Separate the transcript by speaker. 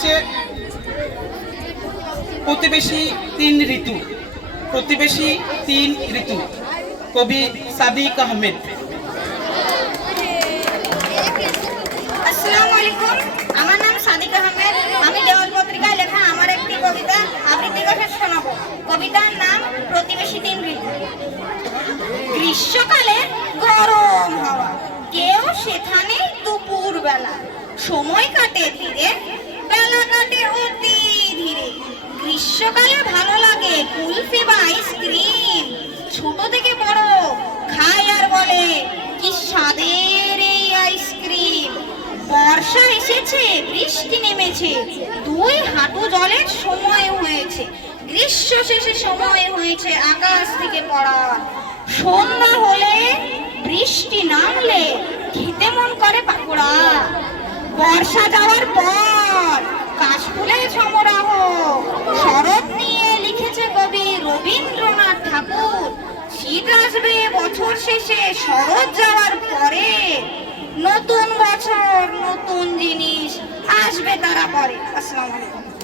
Speaker 1: হচ্ছে প্রতিবেশী তিন ঋতু। প্রতিবেশী তিন ঋতু। কবি সাদিক আহমেদ।
Speaker 2: আসসালামু আলাইকুম। আমার নাম সাদিক আহমেদ। আমি দেওয়াল পত্রিকায় লেখা আমার একটি কবিতা আবৃত্তি করে শোনাবো। কবিতার নাম প্রতিবেশী তিন ঋতু। গ্রীষ্মকালে গরম হাওয়া। কেউ সেখানে দুপুর বেলা সময় কাটে ধীরে বেলা কাটে অতি ধীরে গ্রীষ্মকালে ভালো লাগে কুলফি বা আইসক্রিম ছোট থেকে বড় খায় আর বলে, কি স্বাদের এই আইসক্রিম? বর্ষা এসেছে, বৃষ্টি নেমেছে, দুই হাঁটু জলের সময় হয়েছে, গ্রীষ্ম শেষে সময় হয়েছে আকাশ থেকে পড়া সন্ধ্যা হলে বৃষ্টি নামলে খেতে মন করে পাকোড়া। বর্ষা যাওয়ার পর আসবে বছর শেষে শরৎ যাওয়ার পরে। নতুন বছর, নতুন জিনিস আসবে তারা পরে। আসসালামু আলাইকুম।